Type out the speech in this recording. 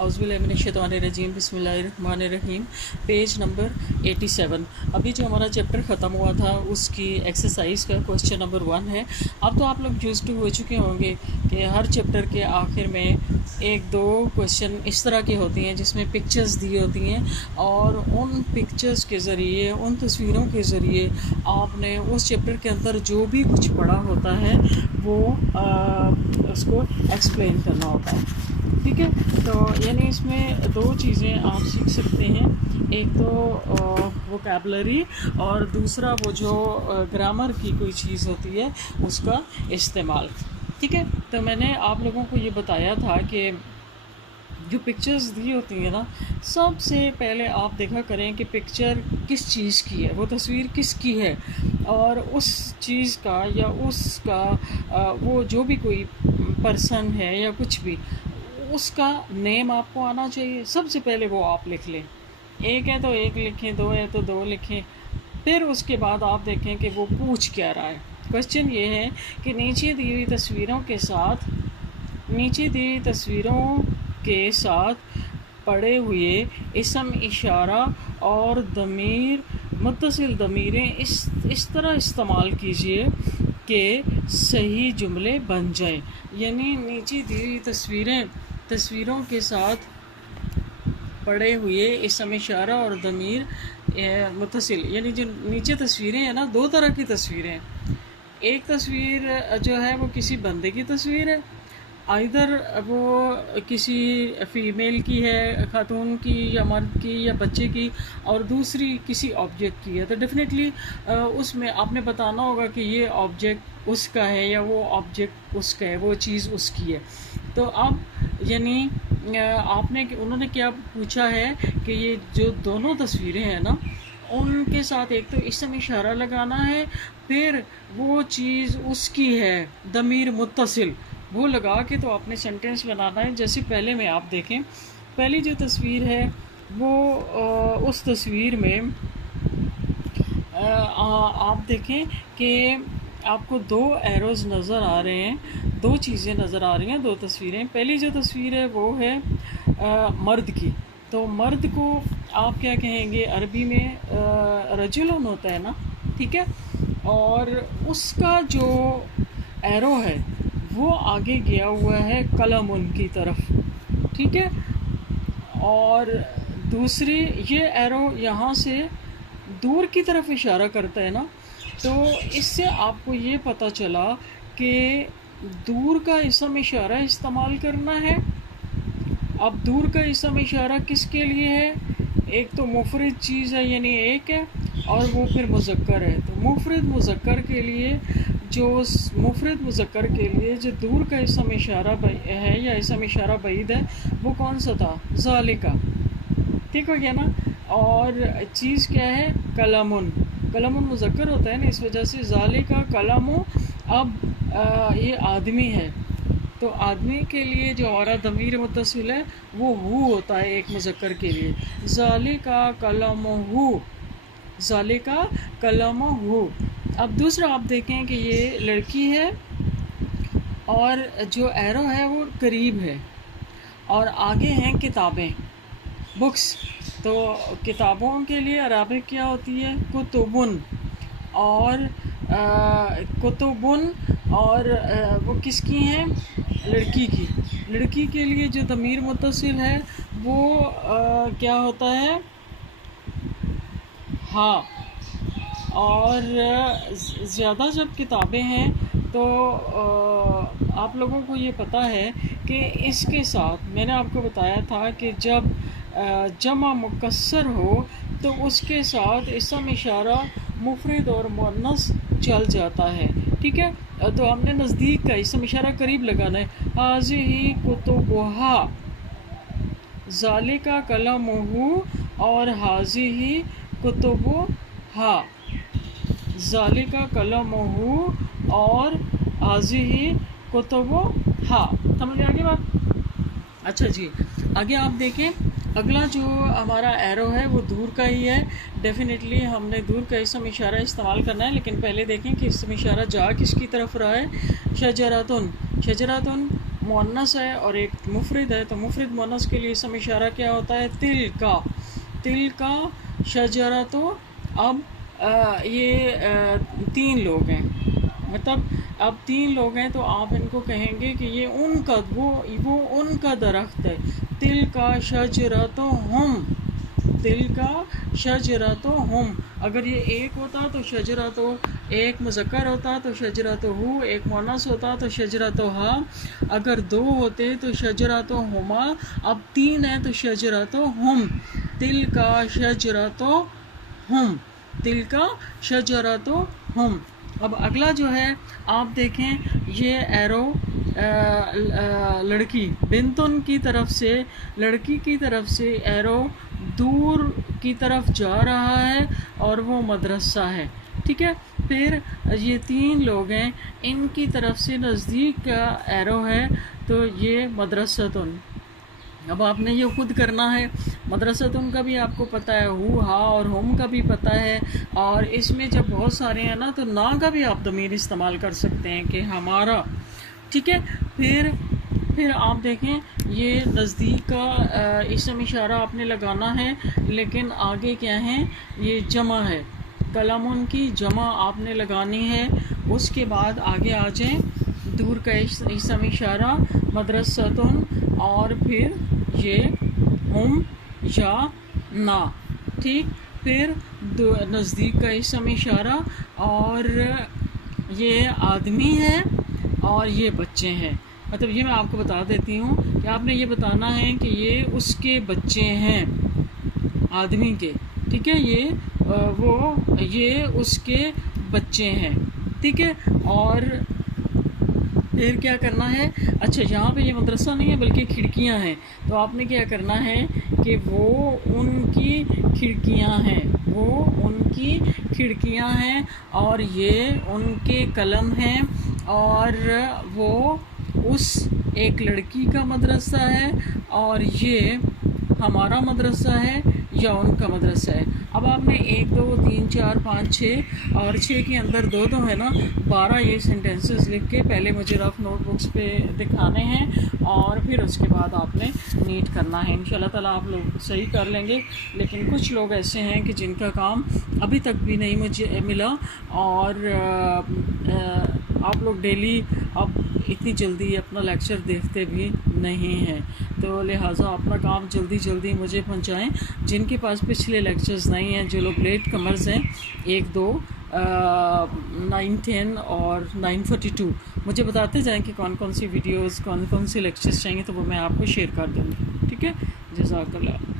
औज़ुबिल्लाहिमिनश्शैतानिर्रजीम बिस्मिल्लाहिर्रहमानिर्रहीम। Page number 87। अभी जो हमारा चैप्टर ख़त्म हुआ था उसकी एक्सरसाइज का क्वेश्चन नंबर 1 है। अब तो आप लोग यूज़ टू हो चुके होंगे कि हर चैप्टर के आखिर में एक दो क्वेश्चन इस तरह की होती हैं जिसमें पिक्चर्स दी होती हैं और उन पिक्चर्स के ज़रिए, उन तस्वीरों के ज़रिए आपने उस चैप्टर के अंदर जो भी कुछ पढ़ा होता है वो उसको एक्सप्लेन करना होता है। ठीक है, तो यानी इसमें दो चीज़ें आप सीख सकते हैं, एक तो वोकैबलरी और दूसरा वो जो ग्रामर की कोई चीज़ होती है उसका इस्तेमाल। ठीक है, तो मैंने आप लोगों को ये बताया था कि जो पिक्चर्स दी होती हैं ना, सबसे पहले आप देखा करें कि पिक्चर किस चीज़ की है, वो तस्वीर किसकी है और उस चीज़ का या उसका वो जो भी कोई पर्सन है या कुछ भी, उसका नेम आपको आना चाहिए। सबसे पहले वो आप लिख लें, एक है तो एक लिखें, दो है तो दो लिखें। फिर उसके बाद आप देखें कि वो पूछ क्या रहा है। क्वेश्चन ये है कि नीचे दी हुई तस्वीरों के साथ पड़े हुए इसम, इशारा और दमीर, मुत्तसिल दमीरें इस तरह इस्तेमाल कीजिए कि सही जुमले बन जाएं। यानी नीचे दी हुई तस्वीरों के साथ पड़े हुए इसम, इशारा और दमीर मुत्तसिल, यानी जो नीचे तस्वीरें हैं ना, दो तरह की तस्वीरें हैं। एक तस्वीर जो है वो किसी बंदे की तस्वीर है, आइदर वो किसी फ़ीमेल की है, खातून की या मर्द की या बच्चे की, और दूसरी किसी ऑब्जेक्ट की है। तो डेफिनेटली उसमें आपने बताना होगा कि ये ऑब्जेक्ट उसका है या वो ऑब्जेक्ट उसका है, वो चीज़ उसकी है। तो अब यानी उन्होंने क्या पूछा है कि ये जो दोनों तस्वीरें हैं ना, उनके साथ एक तो इसम इशारा लगाना है, फिर वो चीज़ उसकी है, दमीर मुत्तसिल, वो लगा के तो आपने सेंटेंस बनाना है। जैसे पहले में आप देखें, पहली जो तस्वीर है वो उस तस्वीर में आप देखें कि आपको दो एरोज़ नज़र आ रहे हैं, दो चीज़ें नज़र आ रही हैं, दो तस्वीरें। पहली जो तस्वीर है वो है मर्द की। तो मर्द को आप क्या कहेंगे अरबी में? रजुलन होता है ना, ठीक है। और उसका जो एरो है वो आगे गया हुआ है कलमुन की तरफ, ठीक है। और दूसरी ये एरो यहाँ से दूर की तरफ इशारा करता है ना, तो इससे आपको ये पता चला कि दूर का इसम इशारा इस्तेमाल करना है। अब दूर का इसम इशारा किसके लिए है? एक तो मुफरद चीज़ है यानी एक है, और वो फिर मुज़क्कर है। तो मुफरद मुज़क्कर के लिए जो दूर का इसम इशारा है या इसम इशारा बईद है, वो कौन सा था? ज़ालिका, ठीक हो गया ना। और चीज़ क्या है? कलमुन। कलमुन मुज़क्कर होता है ना, इस वजह से ज़ालिका कलमु। अब ये आदमी है, तो आदमी के लिए जो औरत दमीर मुत्तसिल है वो हु होता है एक मुज़क्कर के लिए। ज़ालिका कलमुहु, ज़ालिका कलमुहु। अब दूसरा आप देखें कि ये लड़की है और जो एरो है वो करीब है, और आगे हैं किताबें, बुक्स। तो किताबों के लिए अरबिक क्या होती है? कुतुबुन। और कुतुबुन, और वो किसकी हैं? लड़की की। लड़की के लिए जो दमीर मुत्तसिल है वो क्या होता है? हाँ। और ज़्यादा जब किताबें हैं तो आप लोगों को ये पता है कि इसके साथ मैंने आपको बताया था कि जब जमा मुकस्सर हो तो उसके साथ इसम इशारा मुफरद और मुअन्नस चल जाता है, ठीक है। तो हमने नज़दीक का इसम इशारा करीब लगाना है। हाज़िही कुतुबुहा, ज़ालिका कलमुहु और हाज़िही कुतुबुहा, ज़ालिका कलमुहु और हाज़िही कुतुबुहा। समझ आ गई बात? अच्छा जी, आगे आप देखें, अगला जो हमारा एरो है वो दूर का ही है। डेफिनेटली हमने दूर का इसम इशारा इस्तेमाल करना है, लेकिन पहले देखें कि इसम इशारा जा किसकी तरफ रहा है? शजरतुन। शजरतुन मुअन्नस है और एक मुफरद है, तो मुफरद मुअन्नस के लिए इसम इशारा क्या होता है? तिल का शजरा। तो अब ये 3 लोग हैं, मतलब अब 3 लोग हैं, तो आप इनको कहेंगे कि ये उनका वो उनका दरख्त है। तिल का शजरतो हम, तिल का शजरतो हम। अगर ये एक होता तो शजरतो एक मुज़क्कर होता, तो शजरतो हु एक मुअन्नस होता, तो शजरतो हा। अगर 2 होते तो शजरतो हुमा। अब 3 है तो शजरतो हम। तिल का शजरतो हम, तिल का शजरतो हम। अब अगला जो है आप देखें, ये एरो लड़की बिंतुन की तरफ से, लड़की की तरफ से एरो दूर की तरफ जा रहा है और वो मदरसा है, ठीक है। फिर ये 3 लोग हैं, इनकी तरफ से नज़दीक का एरो है, तो ये मदरसतुन। अब आपने ये खुद करना है। मदरसतुन का भी आपको पता है, हु हा और हम का भी पता है, और इसमें जब बहुत सारे हैं ना, तो ना का भी आप ज़मीर इस्तेमाल कर सकते हैं कि हमारा, ठीक है। फिर आप देखें, ये नज़दीक का इसम इशारा आपने लगाना है, लेकिन आगे क्या है, ये जमा है, कलमुन की जमा आपने लगानी है। उसके बाद आगे आ जाएं, दूर का इसम इशारा मदरसतुन, और फिर ये हम या ना, ठीक। फिर नज़दीक का इसम इशारा, और ये आदमी है और ये बच्चे हैं। मतलब ये मैं आपको बता देती हूँ कि आपने ये बताना है कि ये उसके बच्चे हैं, आदमी के, ठीक है। ये उसके बच्चे हैं, ठीक है। और फिर क्या करना है, अच्छा यहाँ पे ये मदरसा नहीं है बल्कि खिड़कियाँ हैं, तो आपने क्या करना है कि वो उनकी खिड़कियाँ हैं, वो उनकी खिड़कियाँ हैं, और ये उनके कलम हैं, और वो उस एक लड़की का मदरसा है, और ये हमारा मदरसा है या उनका मदरसा है। अब आपने 1 2 3 4 5 6 और 6 के अंदर 2 2 है ना, 12 ये सेंटेंसेस लिख के पहले मुझे रफ नोटबुक्स पे दिखाने हैं, और फिर उसके बाद आपने नीट करना है। इंशाल्लाह ताला आप लोग सही कर लेंगे। लेकिन कुछ लोग ऐसे हैं कि जिनका काम अभी तक भी नहीं मुझे मिला, और आप लोग डेली अब इतनी जल्दी अपना लेक्चर देखते भी नहीं हैं, तो लिहाजा अपना काम जल्दी जल्दी मुझे पहुंचाएं। जिनके पास पिछले लेक्चर्स नहीं हैं, जो लोग लेट कमर्स हैं, 1 2 9 10 और 942, मुझे बताते जाएं कि कौन कौन सी वीडियोस, कौन कौन से लेक्चर्स चाहिए, तो वो मैं आपको शेयर कर दूँगी, ठीक है। जज़ाकल्लाह।